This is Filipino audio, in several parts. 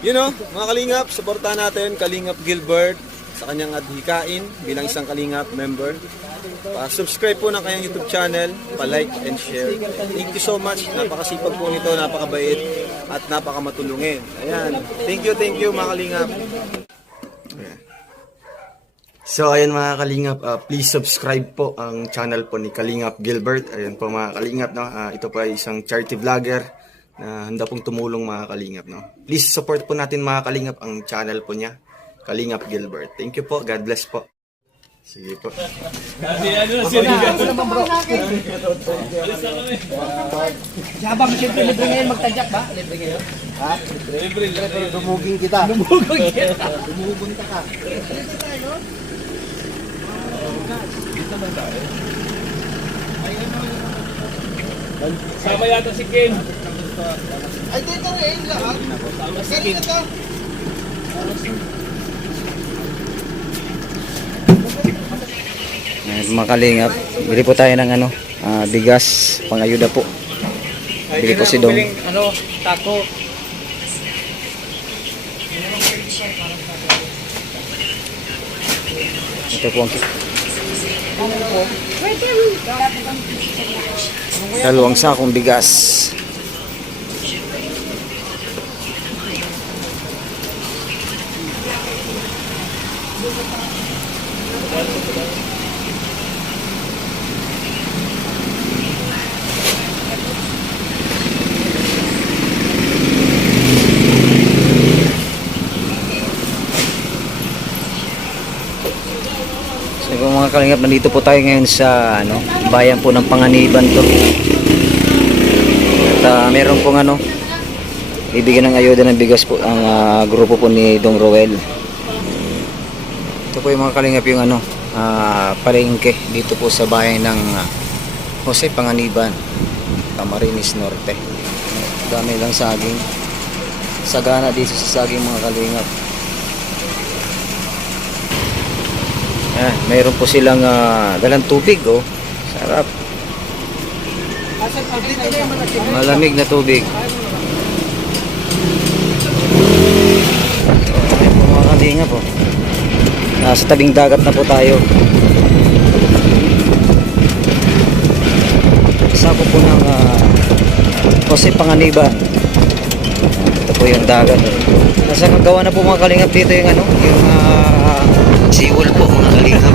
You know, mga Kalingap, supportahan natin Kalingap Gilbert sa kanyang adhikain bilang isang Kalingap member. Subscribe po ng kanyang YouTube channel, pa-like and share. Thank you so much. Napakasipag po nito, napakabait at napakamatulungin. Ayan. Thank you mga Kalingap. So ayan mga Kalingap, please subscribe po ang channel po ni Kalingap Gilbert. Ayan po mga Kalingap, no? Ito po ay isang charity vlogger na handa pong tumulong mga Kalingap, no? Please support po natin mga Kalingap ang channel po niya, Kalingap Gilbert. Thank you po, God bless po. Sige po. Sabang siyempre libre ngayon magtadyak ba? Libre ngayon? Ha? Libre. Dumugin kita. Dumugunta ka. Sama yata si Ken. Ay, dito rin lang. Sama si Ken. Mga Kalingap, bili po tayo ng bigas, pangayuda po. Bili po si Dong. Tako. Ito po ang dalawang sakong bigas. So mga Kalingap, nandito po tayo ngayon sa bayan po ng Panganiban to. At meron pong bibigyan ng ayuda ng bigas po ang grupo po ni Dong Roel. Ito po yung mga Kalingap yung palengke dito po sa bayan ng Jose Panganiban, Camarines Norte. Dami lang saging. Sagana dito sa saging mga Kalingap. Mayroon po silang dalang tubig, oh. Sarap. Malamig na tubig. Ayan po mga Kalingap, oh. Nasa tabing dagat na po tayo. Sako po ng Jose Panganiban. Ito po yung dagat. Nasa kagawa na po mga Kalingap dito yung yung seawall po mga Kalingap.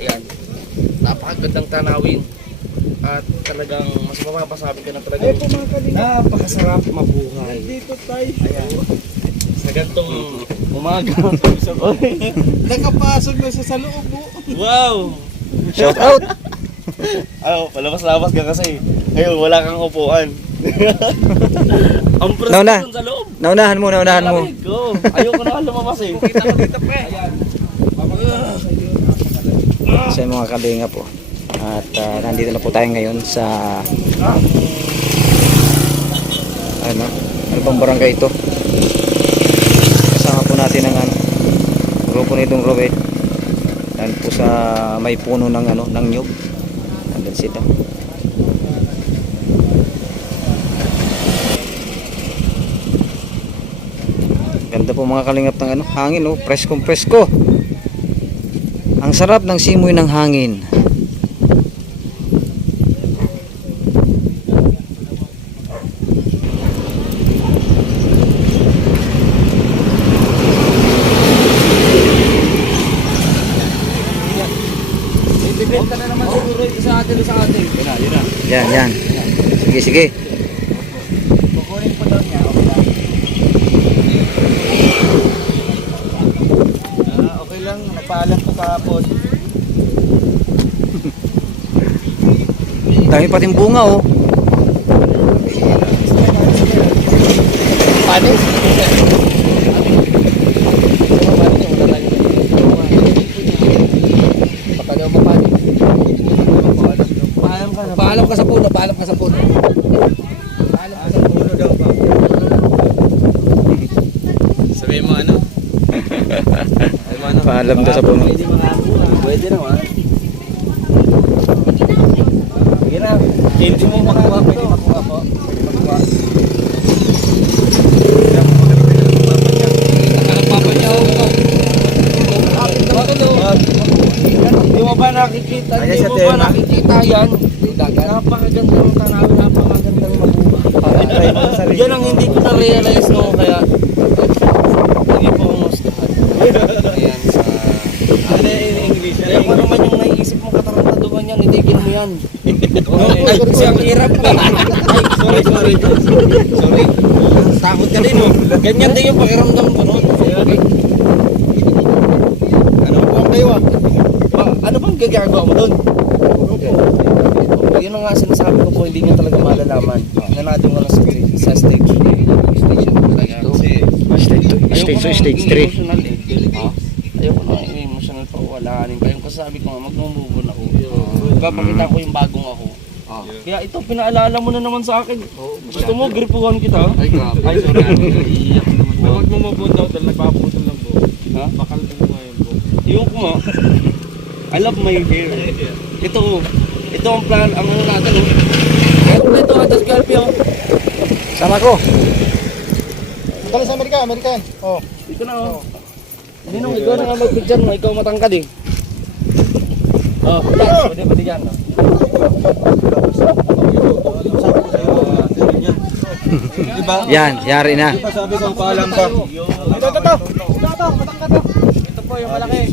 Ayan. Napakagandang tanawin at talagang mas mapapasabi ka na talagang napakasarap mabuhay. Dito tayo. Ayan. Sa gantong umaga. Nakapasok na siya sa loob mo. Wow! Shout out. Palabas-labas ka kasi. Ngayon wala kang upuan. Ang presko Nauna. dun sa loob. Naunahan mo. Malamig ko. Ayoko na lumabas eh. Kita ko dito pre. Ayan. Sa mga Kalingap po. At nandito na po tayo ngayon sa ano bang barangay ito. Kasama po natin ang grupo ni Dong Roel. Yan po sa may puno ng ng nyug. Nandun sila. Ganda po mga Kalingap ng hangin, oh, preskong presko. Ang sarap ng simoy ng hangin. Ibenta na naman siguro ito sa atin. Yun na. Yan. Sige. Kukunin po daw niya. Okay lang. Napaalam ko kahapon. Dami pating bunga, oh. mapanis. Baka daw mapanis. Paalam ka sa puno, paalam ka sa puno. Paalam ka sa puno daw ba? Sabihin mo ano? Paalam ka sa puno. Pwede naman. Sige na. Hindi mo makuha. Pwede makuha po. Pwede makuha. Hindi mo ba nakikita? Hindi mo ba nakikita yan? Napakagandang tanawin, napakagandang mabuha. Yan ang hindi ko na-realize no, kaya hindi po ako gustuhan. Ayan sa... Ano yung English? Kaya pa naman yung naiisip mo katarantaduhan yan, itigil mo yan. Ay, kasi ang hirap eh. Ay, sorry. Takot ka din oh. Ganyan din yung pakiramdam ko noon. Ano po ang kayo ah? Ano bang gagagawa mo doon? Yun ang nga sinasabi ko po, hindi nyo talaga malalaman. Nanadong ka lang sa stage. Stage 3. Ayoko na yung emotional pa walaanin pa. Yung kasabi ko nga, mag-move on ako. Papakita ko yung bagong ako. Kaya ito, pinaalala mo na naman sa akin. Gusto mo, gripuhan kita? Ay, sorry. Huwag mo mabundaw dahil nagpaputol ng buhok. Ha? Bakal din mo nga yung buhok. Yung ko nga, I love my hair. Ito ang plan, ang ano natin. Ito, atas Scorpio. Sama ko. Dali sa American. Oh. Ito na oh. Ninong, ikaw na nga mag-picture mo, ikaw matangkad eh. Oh, pwede ba diyan? Diba? Yan, yari na. Diba sabi ko paalam ka? Ito, matangkad to. Ito po yung malaki.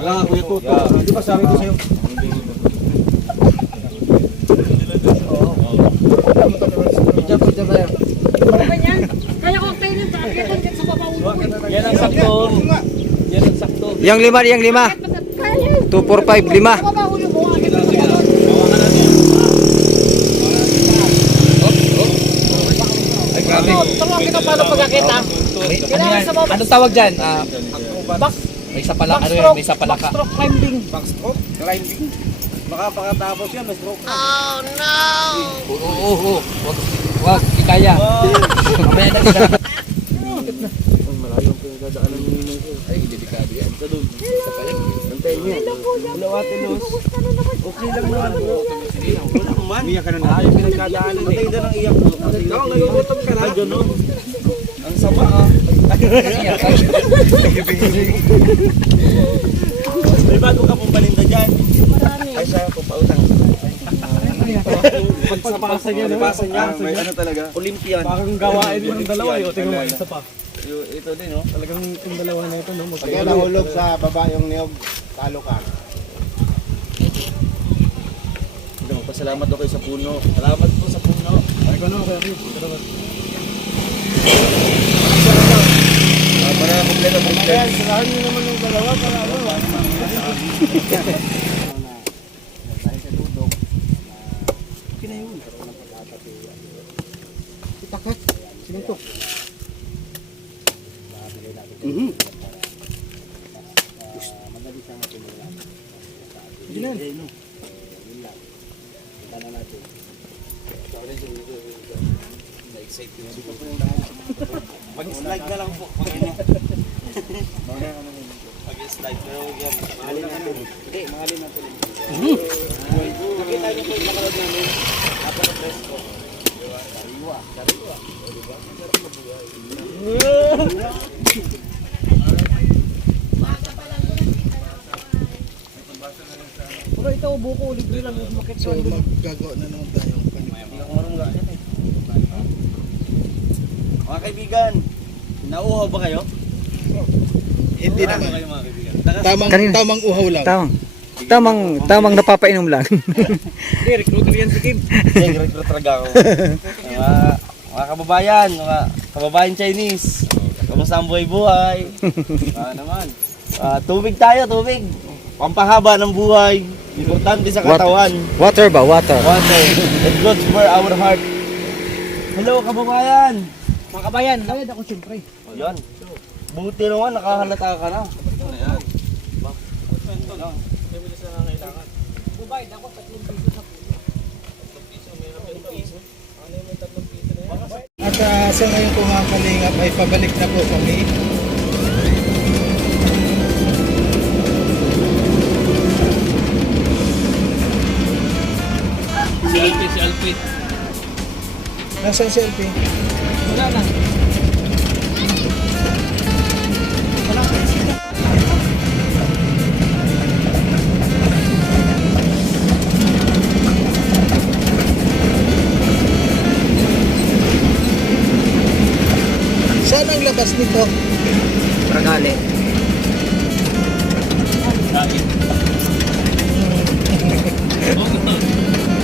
Wala nga kuya Tuto. Di ba sabi ko sa'yo? Kaya ko tayo ng bakit hanggang sa baba ulo. Yan ang sakto. Yan ang sakto. Yang 5. 2, 4, 5, 5. Sa baba ulo mo, agad ang baba ulo. Ay, grabe. Tawag kita paano pagkakita? Kailangan sa baba. Anong tawag dyan? Back, May sapala, ano backstroke, yan? May sapala ka. backstroke climbing. Climbing. Makapakatapos yan, may stroke. Oo. Wag, di kaya. Mamaya na isa. Malayo pa yung dadaanan ng ninong ko. Ay, delikado yan. Ito doon. Antayin niya. Hello, Ate Luz. Okay lang naman po. Wala ko man. Umiyak ka na na. Ayaw pinagkadaanan eh. Patay na ng iyak mo. Ikaw, nagugutong ka na. Ay, gano'n. Ang sama ah. May bago ka pong paninda dyan. Ay, siya po pautang. Pagsapasan niya, no? May ano talaga. Olympian. Parang gawain mo ng dalawa yun. Tingnan mo, isa pa. Ito din, no? Talagang yung dalawa na ito, no? Pag yan nahulog sa baba yung niyog, talo ka. Magpasalamat ako sa puno. Salamat po sa puno. Ay, ko na, kaya Chris. Ito naman. Para kompleto po. Ayan, sarahan nyo naman yung dalawa para ano. Itakat. Sinuntok. Mag-slide na lang po. Mag-slide. Pero yan. Mahalin natin. Hindi, mahalin natin. Nakita niyo po yung nakalog namin. Napaka-presko. Sariwa. Sariwa. Pero ito, buko, libre lang. Umakit So, maggagawa na naman tayo. Hindi ako marunong lakit eh. Mga kaibigan, nauuhaw ba kayo? Hindi Nauuhaw naman. ba kayo mga kaibigan? Kanina. Tamang uhaw lang. Tamang napapainom lang. Hindi, recruiter yan si Kim. Hindi, recruit talaga ako. Mga kababayan, mga kababayan Chinese. Kamusta ang buhay-buhay? Naman. Tubig tayo, tubig. pampahaba ng buhay, importante sa katawan. Water ba? Water. Water. It goes for our heart. Hello, kababayan! Mga kabayan, bayad ako siyempre. Ayan. Buti naman, nakahalata ka na. Bubayad ako 3 piso sa pulo. At sa ngayon po mga kalingap ay pabalik na po kami. Si Alfred. Nasaan si Alpin? Wala na. Saan ang labas nito? Paragale.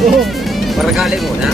Oh, Paragale muna.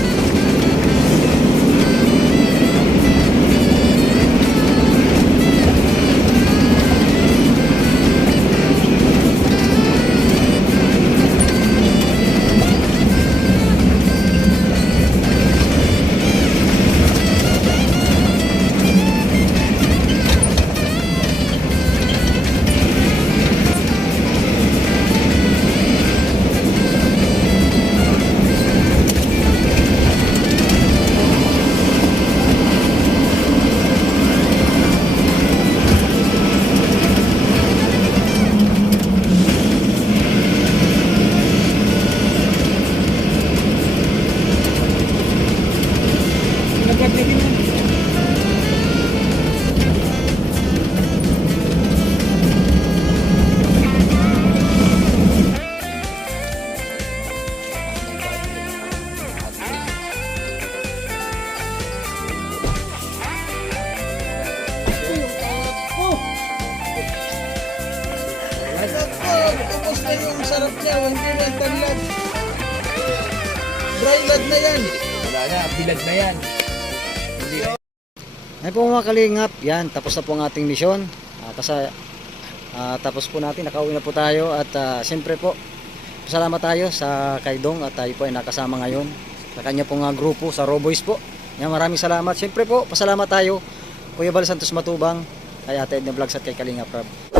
tapos na yung sarap niya, hindi na tanlad. Dry lad na yan. Wala na, bilag na yan. Ay po mga kalingap, yan, tapos na po ang ating misyon. Tapos po natin, nakauwi na po tayo at siyempre po, salamat tayo sa Kaidong at tayo po ay nakasama ngayon sa kanya pong grupo, sa Roboys po. Yan, maraming salamat. Siyempre po, pasalamat tayo, Kuya Bal Santos Matubang, kay Ate Edna Vlogs at kay Kalingap Rob.